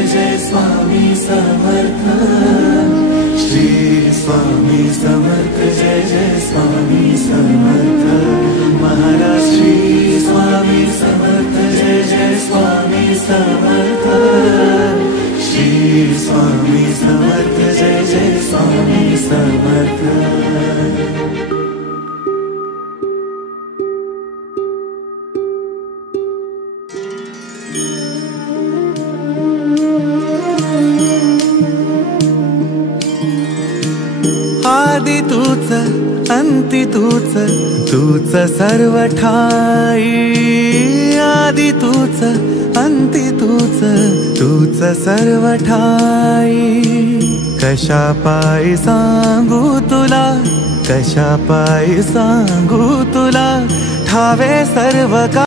जय जय स्वामी समर्थ। श्री स्वामी समर्थ जय जय स्वामी समर्थ। महाराज श्री स्वामी समर्थ जय जय स्वामी समर्थ। श्री स्वामी समर्थ जय जय स्वामी समर्थ। आदि तूच अंती तूच, तूच सर्व ठाई। आदि तूच अंती तूच, तूच सर्व ठाई। कशा पायी सांगू तुला, कशा पायी सांगू तुला, ठावे सर्व का